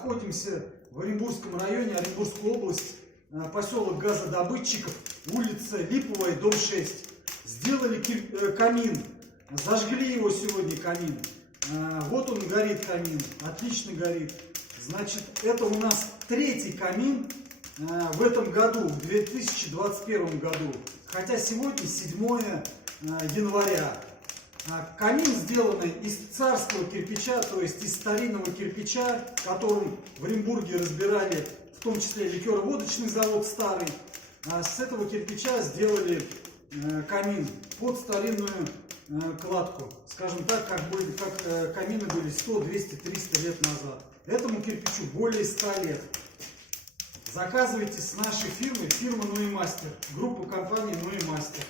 находимся в Оренбургском районе, Оренбургская область, поселок Газодобытчиков, улица Липовая, дом 6. Сделали камин, зажгли его сегодня, камин. Вот он горит, камин, отлично горит. Значит, это у нас третий камин в этом году, в 2021 году. Хотя сегодня 7 января. Камин сделан из царского кирпича, то есть из старинного кирпича, которым в Оренбурге разбирали, в том числе ликероводочный завод старый. С этого кирпича сделали камин под старинную кладку. Скажем так, как камины были 100, 200, 300 лет назад. Этому кирпичу более 100 лет. Заказывайте с нашей фирмы, фирма Ноимастер, группа компании Ноимастер.